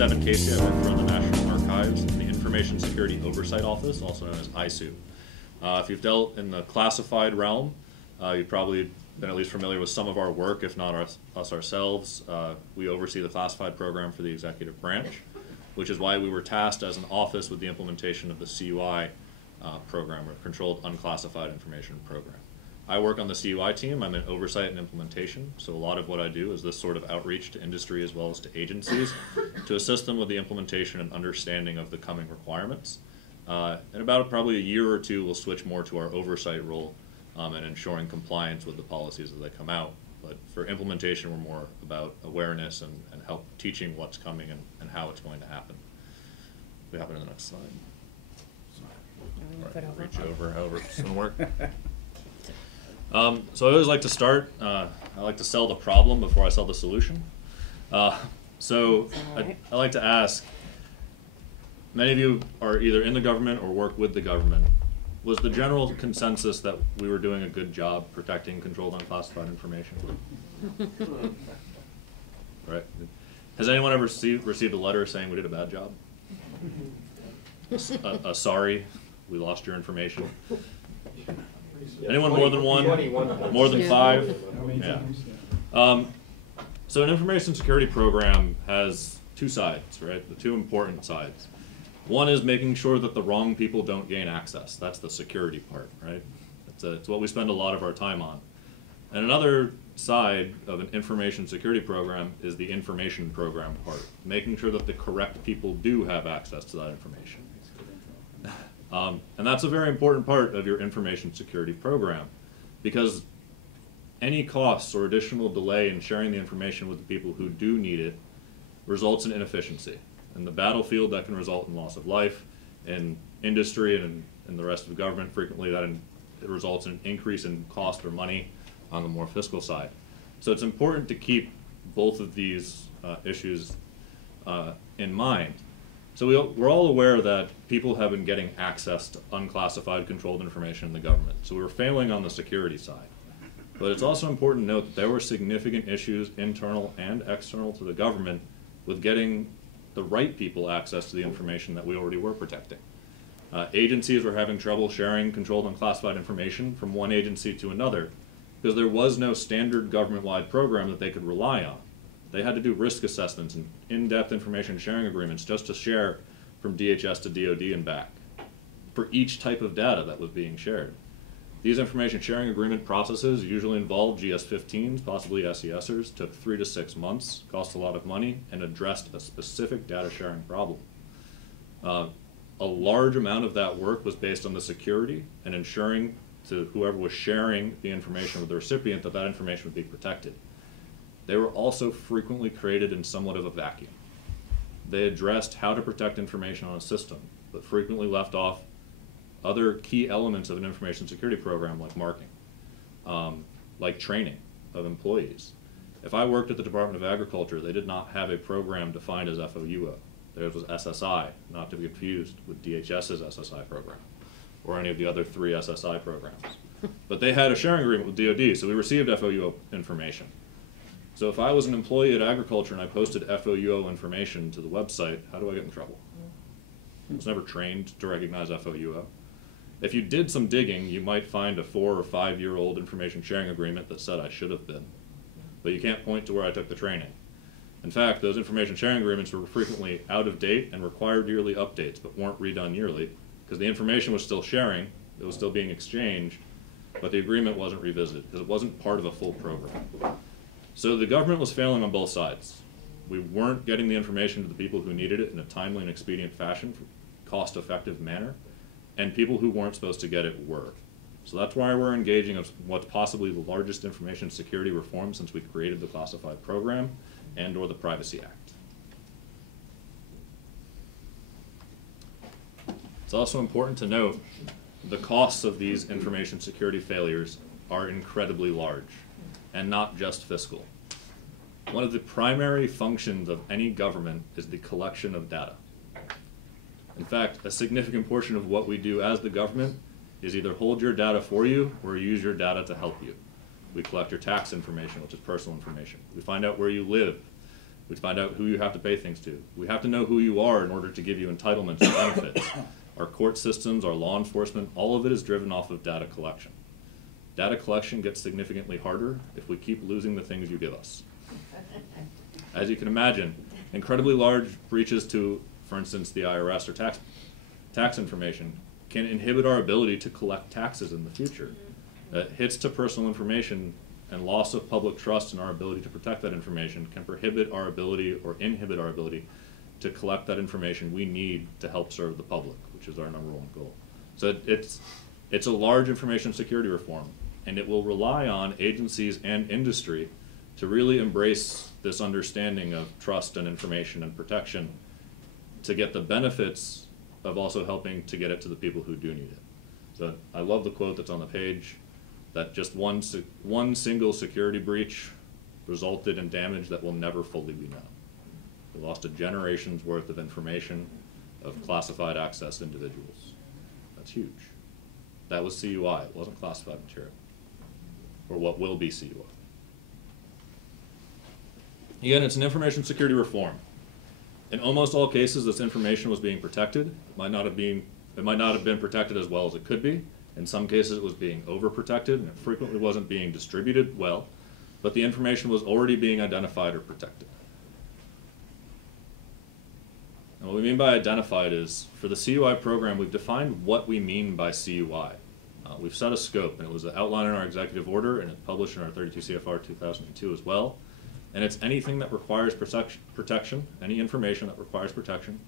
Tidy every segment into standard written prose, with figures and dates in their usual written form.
Devin Casey. I work for the National Archives in the Information Security Oversight Office, also known as ISOO. If you've dealt in the classified realm, you've probably been at least familiar with some of our work, if not us ourselves. We oversee the classified program for the executive branch, which is why we were tasked as an office with the implementation of the CUI program, or Controlled Unclassified Information program. I work on the CUI team. I'm in oversight and implementation, so a lot of what I do is this sort of outreach to industry as well as to agencies to assist them with the implementation and understanding of the coming requirements. In about probably a year or two, we'll switch more to our oversight role and ensuring compliance with the policies as they come out. But for implementation, we're more about awareness and help teaching what's coming and how it's going to happen. We have it in the next slide. Or reach over, however it's going to work. So I always like to start, I like to sell the problem before I sell the solution. So I like to ask, many of you are either in the government or work with the government. Was the general consensus that we were doing a good job protecting controlled unclassified information? Right. Has anyone ever received a letter saying we did a bad job? Sorry, we lost your information. Anyone 20, more than one? 21. More than 5? Yeah. So an information security program has two sides, right? The two important sides. One is making sure that the wrong people don't gain access. That's the security part, right? It's what we spend a lot of our time on. And another side of an information security program is the information program part, making sure that the correct people do have access to that information. And that's a very important part of your information security program, because any costs or additional delay in sharing the information with the people who do need it results in inefficiency. In the battlefield, that can result in loss of life. In industry and in the rest of government, frequently it results in an increase in cost or money on the more fiscal side. So it's important to keep both of these issues in mind. So we're all aware that people have been getting access to unclassified controlled information in the government. So we were failing on the security side. But it's also important to note that there were significant issues, internal and external to the government, with getting the right people access to the information that we already were protecting. Agencies were having trouble sharing controlled unclassified information from one agency to another because there was no standard government-wide program that they could rely on. They had to do risk assessments and in-depth information sharing agreements just to share from DHS to DoD and back for each type of data that was being shared. These information sharing agreement processes usually involved GS-15s, possibly SESers, took 3 to 6 months, cost a lot of money, and addressed a specific data sharing problem. A large amount of that work was based on the security and ensuring to whoever was sharing the information with the recipient that that information would be protected. They were also frequently created in somewhat of a vacuum. They addressed how to protect information on a system, but frequently left off other key elements of an information security program, like marking, like training of employees. If I worked at the Department of Agriculture, they did not have a program defined as FOUO. Theirs was SSI, not to be confused with DHS's SSI program, or any of the other 3 SSI programs. But they had a sharing agreement with DoD, so we received FOUO information. So if I was an employee at Agriculture and I posted FOUO information to the website, how do I get in trouble? I was never trained to recognize FOUO. If you did some digging, you might find a 4 or 5 year old information sharing agreement that said I should have been. But you can't point to where I took the training. In fact, those information sharing agreements were frequently out of date and required yearly updates, but weren't redone yearly, because the information was still sharing, it was still being exchanged, but the agreement wasn't revisited, because it wasn't part of a full program. So the government was failing on both sides. We weren't getting the information to the people who needed it in a timely and expedient fashion, cost-effective manner, and people who weren't supposed to get it were. So that's why we're engaging in what's possibly the largest information security reform since we created the classified program and or the Privacy Act. It's also important to note the costs of these information security failures are incredibly large, and not just fiscal. One of the primary functions of any government is the collection of data. In fact, a significant portion of what we do as the government is either hold your data for you or use your data to help you. We collect your tax information, which is personal information. We find out where you live. We find out who you have to pay things to. We have to know who you are in order to give you entitlements and benefits. Our court systems, our law enforcement, all of it is driven off of data collection. Data collection gets significantly harder if we keep losing the things you give us. As you can imagine, incredibly large breaches to, for instance, the IRS or tax information can inhibit our ability to collect taxes in the future. Hits to personal information and loss of public trust in our ability to protect that information can prohibit our ability or inhibit our ability to collect that information we need to help serve the public, which is our #1 goal. So it's a large information security reform, and it will rely on agencies and industry to really embrace this understanding of trust and information and protection to get the benefits of also helping to get it to the people who do need it. So I love the quote that's on the page, that just one single security breach resulted in damage that will never fully be known. We lost a generation's worth of information of classified access individuals. That's huge. That was CUI, it wasn't classified material, or what will be CUI. Again, it's an information security reform. In almost all cases, this information was being protected. It might not have been protected as well as it could be. In some cases, it was being overprotected, and it frequently wasn't being distributed well, but the information was already being identified or protected. And what we mean by identified is, for the CUI program, we've defined what we mean by CUI. We've set a scope, and it was outlined in our executive order, and it's published in our 32 CFR 2002 as well. And it's anything that requires protection, any information that requires protection,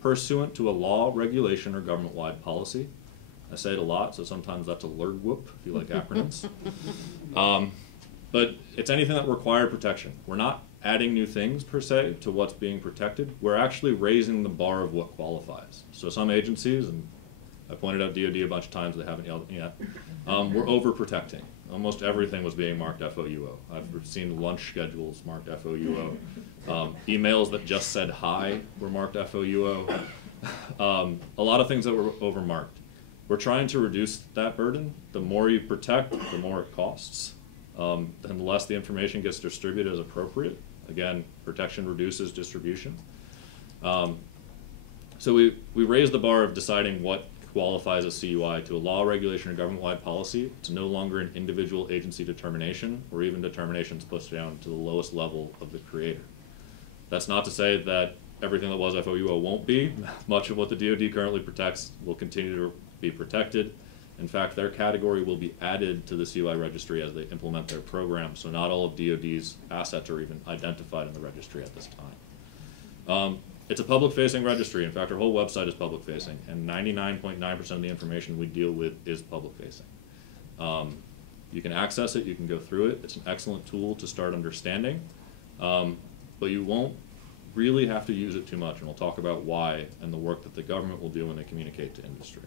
pursuant to a law, regulation, or government-wide policy. I say it a lot, so sometimes that's a LERG-whoop if you like acronyms. But it's anything that requires protection. We're not adding new things, per se, to what's being protected. We're actually raising the bar of what qualifies. So some agencies, and I pointed out DoD a bunch of times, they haven't yelled yet, we're overprotecting. Almost everything was being marked FOUO. I've seen lunch schedules marked FOUO. Emails that just said hi were marked FOUO. A lot of things that were overmarked. We're trying to reduce that burden. The more you protect, the more it costs. And the less the information gets distributed as appropriate. Again, protection reduces distribution. So we raised the bar of deciding what qualifies as CUI to a law, regulation, or government-wide policy. It's no longer an individual agency determination, or even determinations pushed down to the lowest level of the creator. That's not to say that everything that was FOUO won't be. Much of what the DoD currently protects will continue to be protected. In fact, their category will be added to the CUI registry as they implement their program, so not all of DoD's assets are even identified in the registry at this time. It's a public-facing registry. In fact, our whole website is public-facing, and 99.9% of the information we deal with is public-facing. You can access it, you can go through it. It's an excellent tool to start understanding, but you won't really have to use it too much, and we'll talk about why and the work that the government will do when they communicate to industry.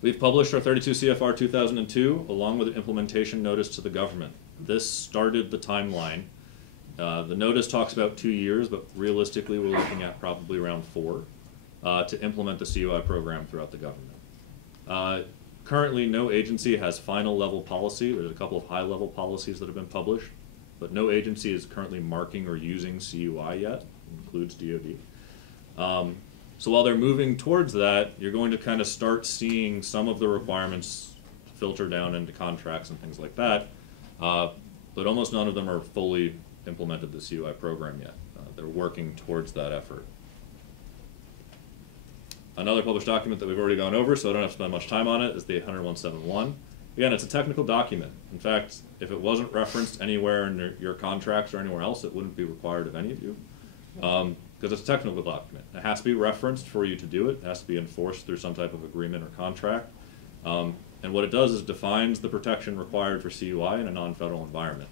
We've published our 32 CFR 2002 along with an implementation notice to the government. This started the timeline. The notice talks about 2 years, but realistically we're looking at probably around 4 to implement the CUI program throughout the government. Currently, no agency has final level policy. There's a couple of high level policies that have been published, but no agency is currently marking or using CUI yet, includes DoD. So while they're moving towards that, you're going to kind of start seeing some of the requirements filter down into contracts and things like that, but almost none of them are fully implemented the CUI program yet. They're working towards that effort. Another published document that we've already gone over, so I don't have to spend much time on it, is the 80171. Again, it's a technical document. In fact, if it wasn't referenced anywhere in your contracts or anywhere else, it wouldn't be required of any of you. Because it's a technical document. It has to be referenced for you to do it. It has to be enforced through some type of agreement or contract. And what it does is defines the protection required for CUI in a non-federal environment.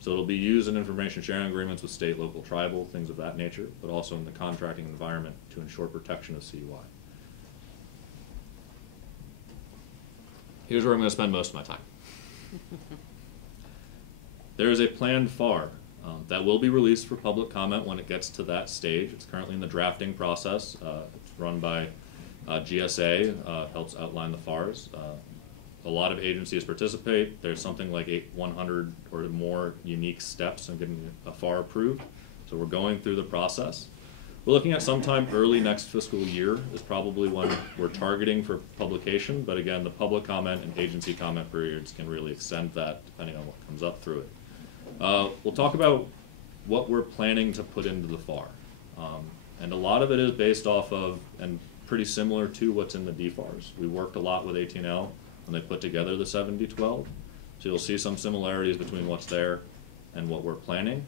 So it'll be used in information sharing agreements with state, local, tribal, things of that nature, but also in the contracting environment to ensure protection of CUI. Here's where I'm going to spend most of my time. There is a planned FAR that will be released for public comment when it gets to that stage. It's currently in the drafting process. It's run by GSA, helps outline the FARs. a lot of agencies participate. There's something like 100 or more unique steps in getting a FAR approved. So we're going through the process. We're looking at sometime early next fiscal year is probably when we're targeting for publication, but again, the public comment and agency comment periods can really extend that depending on what comes up through it. We'll talk about what we're planning to put into the FAR. And a lot of it is based off of, and pretty similar to what's in the DFARS. We worked a lot with AT&L when they put together the 7012. So you'll see some similarities between what's there and what we're planning.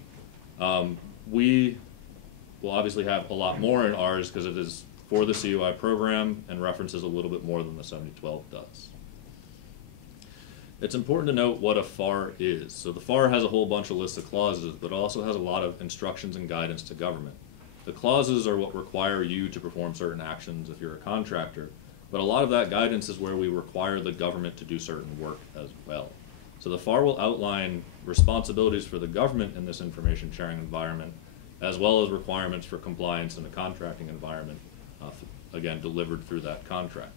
We will obviously have a lot more in ours because it is for the CUI program and references a little bit more than the 7012 does. It's important to note what a FAR is. So the FAR has a whole bunch of lists of clauses, but also has a lot of instructions and guidance to government. The clauses are what require you to perform certain actions if you're a contractor, but a lot of that guidance is where we require the government to do certain work as well. So the FAR will outline responsibilities for the government in this information sharing environment, as well as requirements for compliance in a contracting environment, again, delivered through that contract.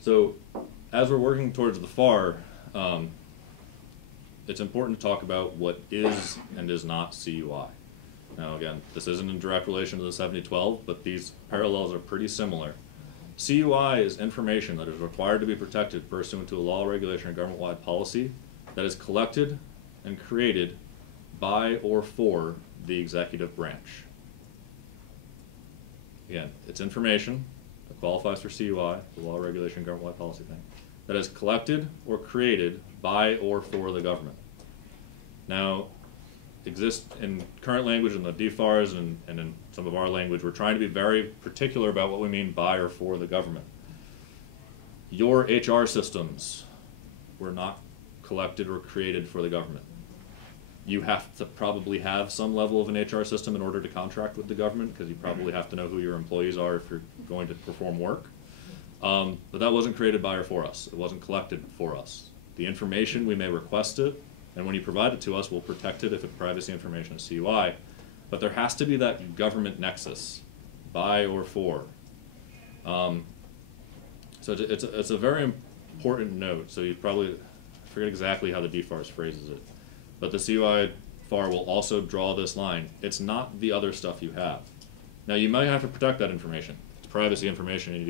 So as we're working towards the FAR, it's important to talk about what is and is not CUI. Now again, this isn't in direct relation to the 7012, but these parallels are pretty similar. CUI is information that is required to be protected pursuant to a law, regulation, or government-wide policy that is collected and created by or for the executive branch. Again, it's information that qualifies for CUI, the law, regulation, government-wide policy thing, that is collected or created by or for the government. Now, exists in current language in the DFARS and in some of our language, we're trying to be very particular about what we mean by or for the government. Your HR systems were not collected or created for the government. You have to probably have some level of an HR system in order to contract with the government, because you probably have to know who your employees are if you're going to perform work. But that wasn't created by or for us. It wasn't collected for us. The information, we may request it, and when you provide it to us, we'll protect it if it's privacy information is CUI. But there has to be that government nexus, by or for. So it's a very important note. So you probably forget exactly how the DFARS phrases it. But the CUI FAR will also draw this line. It's not the other stuff you have. Now you might have to protect that information. It's privacy information, and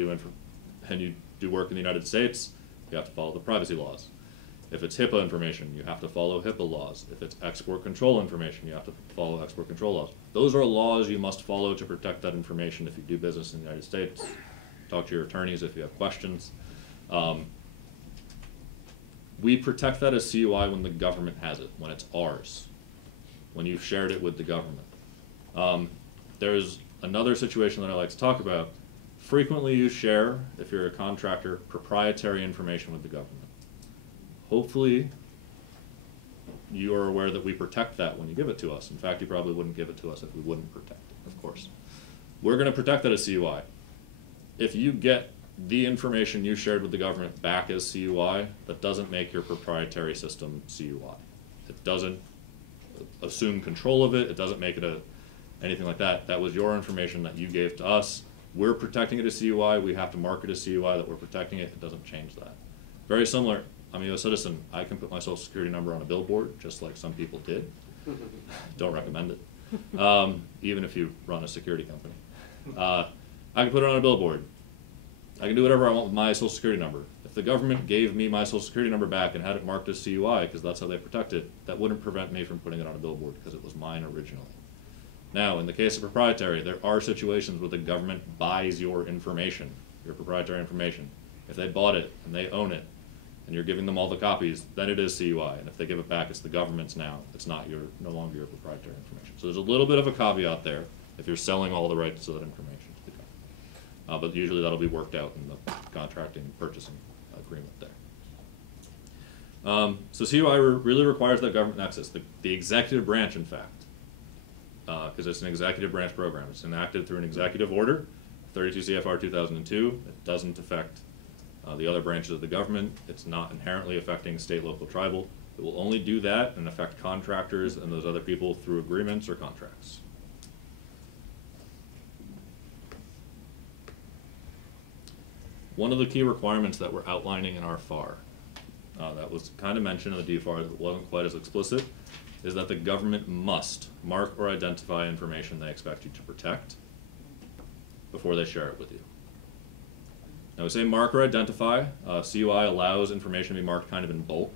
you do work in the United States, you have to follow the privacy laws. If it's HIPAA information, you have to follow HIPAA laws. If it's export control information, you have to follow export control laws. Those are laws you must follow to protect that information if you do business in the United States. Talk to your attorneys if you have questions. We protect that as CUI when the government has it, when it's ours, when you've shared it with the government. There's another situation that I like to talk about. Frequently you share, if you're a contractor, proprietary information with the government. Hopefully you are aware that we protect that when you give it to us. In fact, you probably wouldn't give it to us if we wouldn't protect it, of course. We're going to protect that as CUI. If you get the information you shared with the government back as CUI, that doesn't make your proprietary system CUI. It doesn't assume control of it. It doesn't make it anything like that. That was your information that you gave to us. We're protecting it as CUI. We have to mark it as CUI that we're protecting it. It doesn't change that. Very similar. I'm a U.S. citizen. I can put my social security number on a billboard, just like some people did. Don't recommend it. Even if you run a security company. I can put it on a billboard. I can do whatever I want with my social security number. If the government gave me my social security number back and had it marked as CUI, because that's how they protect it, that wouldn't prevent me from putting it on a billboard because it was mine originally. Now, in the case of proprietary, there are situations where the government buys your information, your proprietary information. If they bought it and they own it, and you're giving them all the copies, then it is CUI. And if they give it back, it's the government's now. It's not no longer your proprietary information. So there's a little bit of a caveat there if you're selling all the rights to that information to the government. But usually that'll be worked out in the contracting purchasing agreement there. So CUI really requires that government nexus, the executive branch, in fact, because it's an executive branch program. It's enacted through an executive order, 32 CFR 2002. It doesn't affect the other branches of the government. It's not inherently affecting state, local, tribal. It will only do that and affect contractors and those other people through agreements or contracts. one of the key requirements that we're outlining in our FAR, that was kind of mentioned in the DFAR that wasn't quite as explicit, is that the government must mark or identify information they expect you to protect before they share it with you. Now we say mark or identify. CUI allows information to be marked kind of in bulk,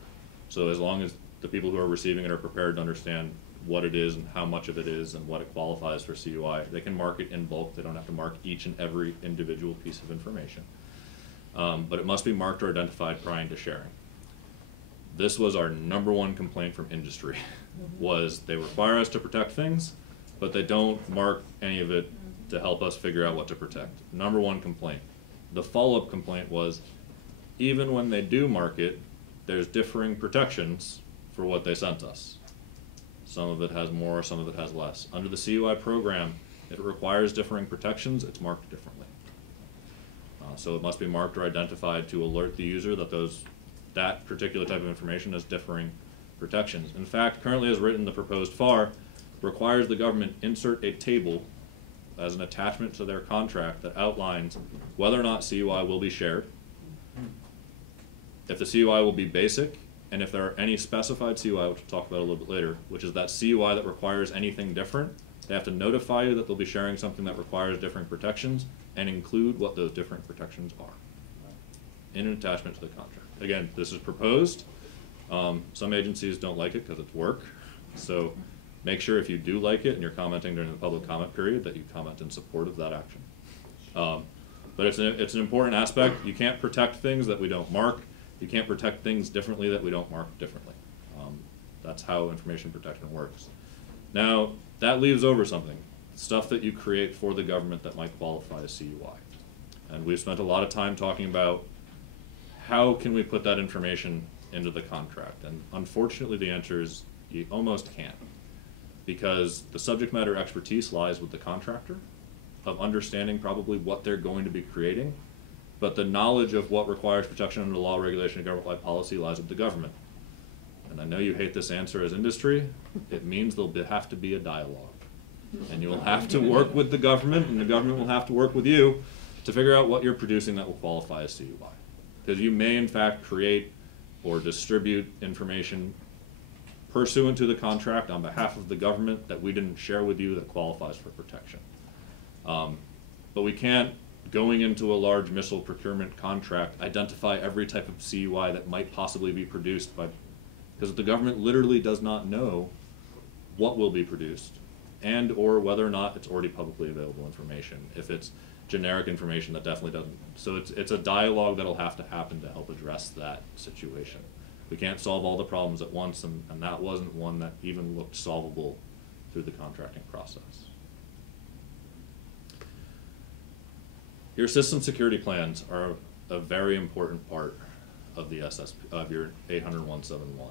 so as long as the people who are receiving it are prepared to understand what it is and how much of it is and what it qualifies for CUI, they can mark it in bulk. They don't have to mark each and every individual piece of information. But it must be marked or identified prior to sharing. This was our #1 complaint from industry, was they require us to protect things, but they don't mark any of it to help us figure out what to protect. #1 complaint. The follow-up complaint was, even when they do mark it, there's differing protections for what they sent us. Some of it has more, some of it has less. Under the CUI program, it requires differing protections, it's marked differently. So it must be marked or identified to alert the user that that particular type of information has differing protections. In fact, currently as written, the proposed FAR requires the government insert a table as an attachment to their contract that outlines whether or not CUI will be shared, if the CUI will be basic, and if there are any specified CUI, which we'll talk about a little bit later, which is that CUI that requires anything different, they have to notify you that they'll be sharing something that requires different protections and include what those different protections are in an attachment to the contract. Again, this is proposed. Some agencies don't like it because it's work. So make sure if you do like it and you're commenting during the public comment period that you comment in support of that action. But it's an important aspect. You can't protect things that we don't mark. You can't protect things differently that we don't mark differently. That's how information protection works. Now, that leaves over something, stuff that you create for the government that might qualify as CUI. And we've spent a lot of time talking about how can we put that information into the contract. And unfortunately, the answer is you almost can't, because the subject matter expertise lies with the contractor of understanding probably what they're going to be creating, but the knowledge of what requires protection under law, regulation, and government-wide policy lies with the government. And I know you hate this answer as industry. It means there'll have to be a dialogue. And you will have to work with the government, and the government will have to work with you to figure out what you're producing that will qualify as CUI. Because you may, in fact, create or distribute information pursuant to the contract on behalf of the government that we didn't share with you that qualifies for protection. But we can't, going into a large missile procurement contract, identify every type of CUI that might possibly be produced by, because the government literally does not know what will be produced and or whether or not it's already publicly available information. If it's generic information, that definitely doesn't. So it's a dialogue that'll have to happen to help address that situation. We can't solve all the problems at once, and that wasn't one that even looked solvable through the contracting process. Your system security plans are a very important part of the of your 800-171.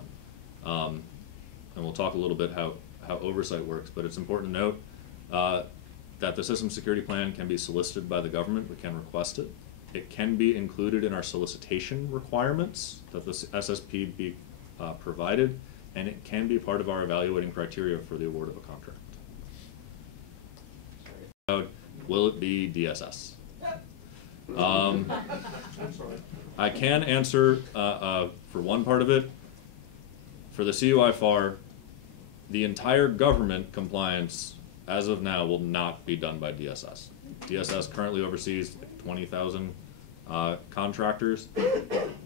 And we'll talk a little bit how oversight works, but it's important to note that the system security plan can be solicited by the government. We can request it. It can be included in our solicitation requirements that the SSP be provided, and it can be part of our evaluating criteria for the award of a contract. Will it be DSS? I can answer for one part of it. For the CUI FAR, the entire government compliance as of now will not be done by DSS. DSS currently oversees 20,000 contractors.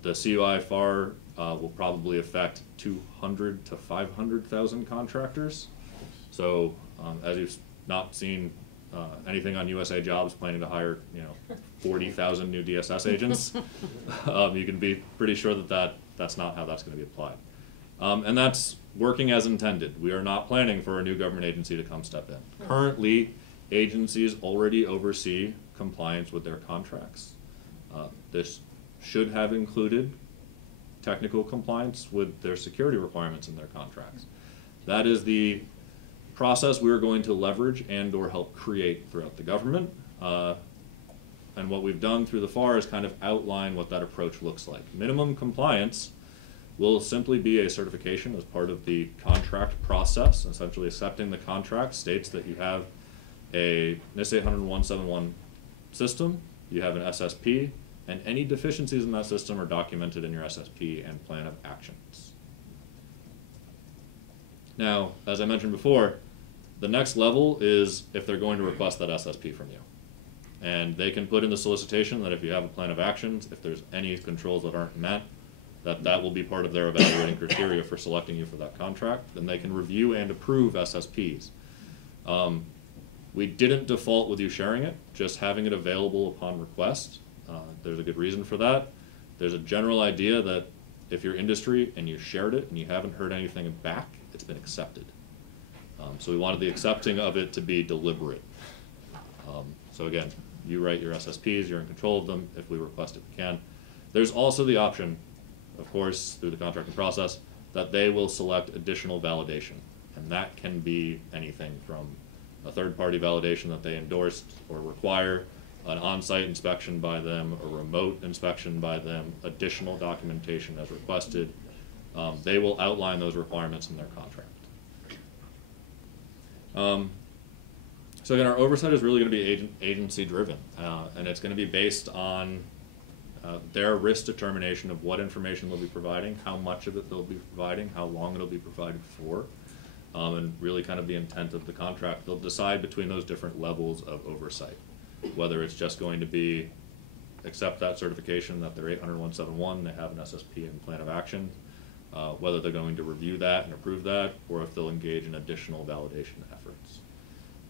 The CUI FAR will probably affect 200 to 500,000 contractors. So as you've not seen anything on USA Jobs planning to hire 40,000 new DSS agents, you can be pretty sure that that's not how that's going to be applied. And that's working as intended. We are not planning for a new government agency to come step in. Currently, agencies already oversee compliance with their contracts. This should have included technical compliance with their security requirements in their contracts. That is the process we're going to leverage and or help create throughout the government. And what we've done through the FAR is kind of outline what that approach looks like. Minimum compliance will simply be a certification as part of the contract process. Essentially accepting the contract states that you have a NIST 800-171 system, you have an SSP, and any deficiencies in that system are documented in your SSP and plan of actions. Now, as I mentioned before, the next level is if they're going to request that SSP from you. And they can put in the solicitation that if you have a plan of actions, if there's any controls that aren't met, that will be part of their evaluating criteria for selecting you for that contract. Then they can review and approve SSPs. We didn't default with you sharing it, just having it available upon request. There's a good reason for that. There's a general idea that if you're industry and you shared it and you haven't heard anything back, it's been accepted. So we wanted the accepting of it to be deliberate. So again, you write your SSPs, you're in control of them. If we request it, we can. There's also the option, of course, through the contracting process, that they will select additional validation. And that can be anything from a third-party validation that they endorsed or require, an on-site inspection by them, a remote inspection by them, additional documentation as requested. They will outline those requirements in their contract. So again, our oversight is really going to be agency-driven, and it's going to be based on their risk determination of what information they'll be providing, how much of it they'll be providing, how long it'll be provided for, and really kind of the intent of the contract. They'll decide between those different levels of oversight, whether it's just going to be accept that certification that they're 800-171, they have an SSP and plan of action, whether they're going to review that and approve that, or if they'll engage in additional validation efforts.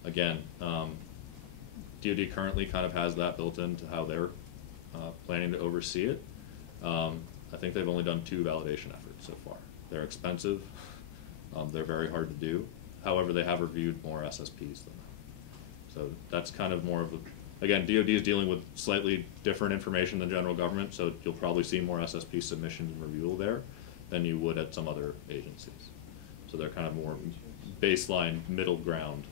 Again, DoD currently kind of has that built into how they're planning to oversee it. I think they've only done 2 validation efforts so far. They're expensive. They're very hard to do. However, they have reviewed more SSPs than that. So that's kind of more of a, again, DoD is dealing with slightly different information than general government, so you'll probably see more SSP submissions and review there than you would at some other agencies. So they're kind of more baseline, middle ground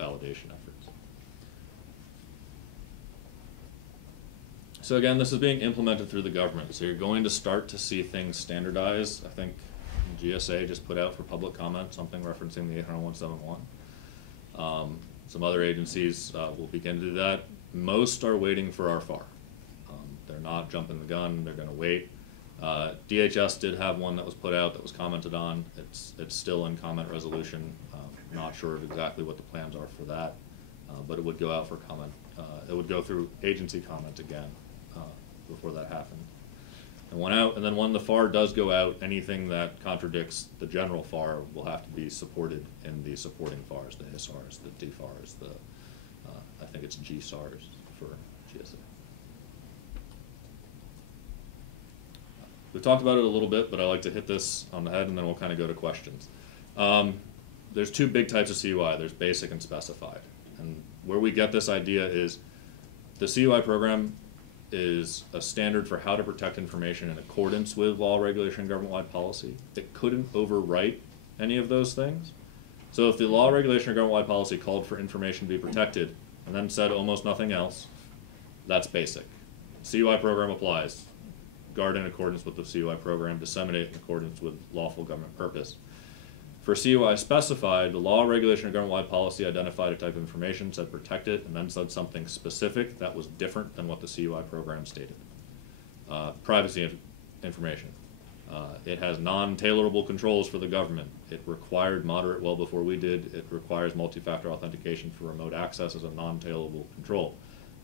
validation efforts. So again, this is being implemented through the government. So you're going to start to see things standardized. I think GSA just put out for public comment something referencing the 800-171. Some other agencies will begin to do that. Most are waiting for our FAR. They're not jumping the gun, they're going to wait. DHS did have one that was put out that was commented on. It's still in comment resolution. Not sure of exactly what the plans are for that, but it would go out for comment. It would go through agency comment again before that happened. And went out, and then when the FAR does go out, anything that contradicts the general FAR will have to be supported in the supporting FARs, the ISARs, the DFARs, the I think it's GSARs for GSA. We've talked about it a little bit, but I like to hit this on the head, and then we'll kind of go to questions. There's 2 big types of CUI. There's basic and specified. And where we get this idea is the CUI program is a standard for how to protect information in accordance with law, regulation, and government-wide policy. It couldn't overwrite any of those things. So if the law, regulation, or government-wide policy called for information to be protected and then said almost nothing else, that's basic. CUI program applies. Guard in accordance with the CUI program, disseminate in accordance with lawful government purpose. For CUI specified, the law, regulation, or government-wide policy identified a type of information, said protect it, and then said something specific that was different than what the CUI program stated. Privacy information. It has non-tailorable controls for the government. It required moderate well before we did. It requires multi-factor authentication for remote access as a non-tailorable control.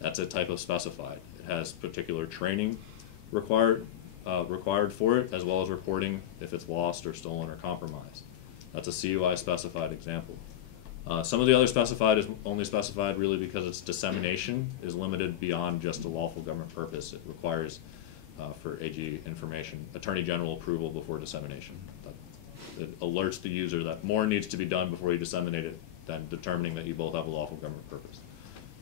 That's a type of specified. It has particular training required for it, as well as reporting if it's lost or stolen or compromised. That's a CUI specified example. Some of the other specified is only specified really because its dissemination is limited beyond just a lawful government purpose. It requires, for AG information, Attorney General approval before dissemination. It alerts the user that more needs to be done before you disseminate it than determining that you both have a lawful government purpose.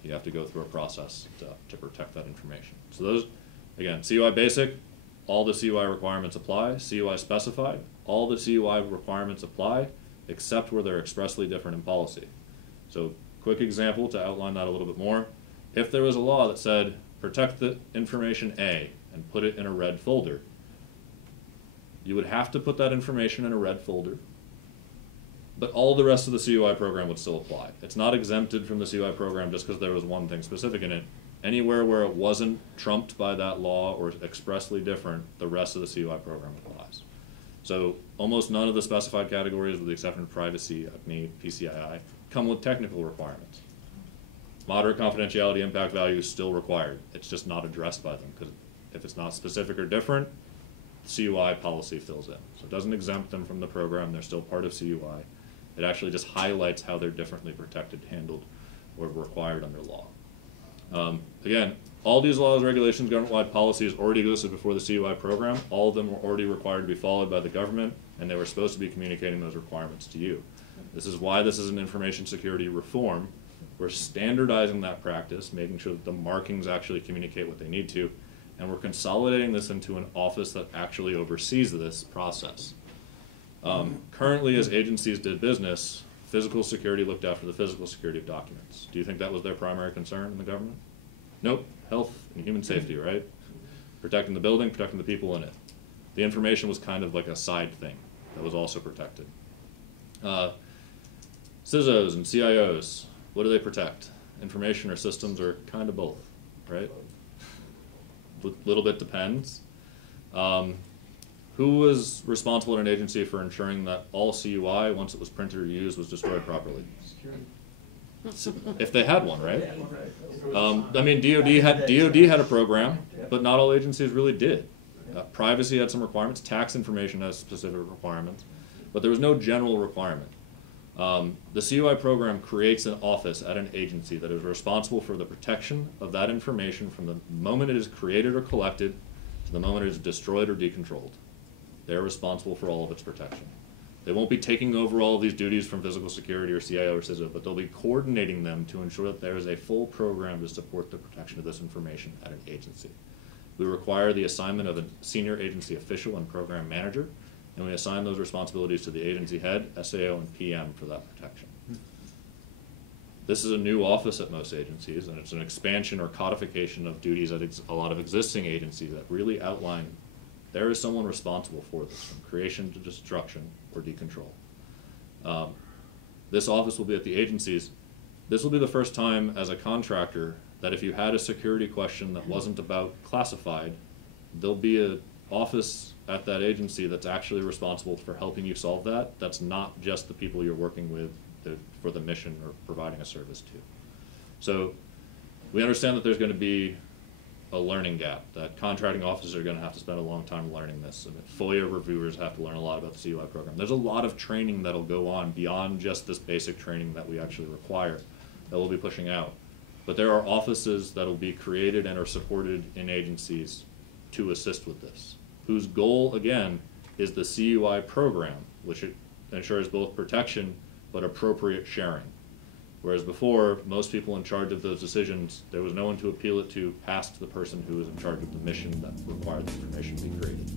You have to go through a process to protect that information. So those, again, CUI basic, all the CUI requirements apply. CUI specified, all the CUI requirements apply, except where they're expressly different in policy. So, quick example to outline that a little bit more. If there was a law that said, protect the information A and put it in a red folder, you would have to put that information in a red folder, but all the rest of the CUI program would still apply. It's not exempted from the CUI program just because there was one thing specific in it. Anywhere where it wasn't trumped by that law or expressly different, the rest of the CUI program applies. So almost none of the specified categories, with the exception of privacy, ACNI, PCII, come with technical requirements. Moderate confidentiality impact value is still required. It's just not addressed by them, because if it's not specific or different, CUI policy fills in. So it doesn't exempt them from the program. They're still part of CUI. It actually just highlights how they're differently protected, handled, or required under law. Again, all these laws, regulations, government-wide policies already existed before the CUI program. All of them were already required to be followed by the government, and they were supposed to be communicating those requirements to you. This is why this is an information security reform. We're standardizing that practice, making sure that the markings actually communicate what they need to, and we're consolidating this into an office that actually oversees this process. Currently, as agencies did business, physical security looked after the physical security of documents. Do you think that was their primary concern in the government? Nope. Health and human safety, right? Protecting the building, protecting the people in it. The information was kind of like a side thing that was also protected. CISOs and CIOs, what do they protect? Information or systems, or kind of both, right? Little bit depends. Who was responsible at an agency for ensuring that all CUI, once it was printed or used, was destroyed properly? If they had one, right? I mean, DoD had a program, but not all agencies really did. Privacy had some requirements. Tax information has specific requirements, but there was no general requirement. The CUI program creates an office at an agency that is responsible for the protection of that information from the moment it is created or collected to the moment it is destroyed or decontrolled. They're responsible for all of its protection. They won't be taking over all of these duties from physical security or CIO or CISO, but they'll be coordinating them to ensure that there is a full program to support the protection of this information at an agency. We require the assignment of a senior agency official and program manager, and we assign those responsibilities to the agency head, SAO, and PM for that protection. This is a new office at most agencies, and it's an expansion or codification of duties at a lot of existing agencies that really outline there is someone responsible for this, from creation to destruction or decontrol. This office will be at the agencies. This will be the first time as a contractor that if you had a security question that wasn't about classified, there'll be an office at that agency that's actually responsible for helping you solve that. That's not just the people you're working with for the mission or providing a service to. So we understand that there's going to be a learning gap, that contracting officers are going to have to spend a long time learning this. I mean, FOIA reviewers have to learn a lot about the CUI program. There's a lot of training that'll go on beyond just this basic training that we actually require that we'll be pushing out. But there are offices that will be created and are supported in agencies to assist with this, whose goal, again, is the CUI program, which it ensures both protection but appropriate sharing. Whereas before, most people in charge of those decisions, there was no one to appeal it to past the person who was in charge of the mission that required the information to be created.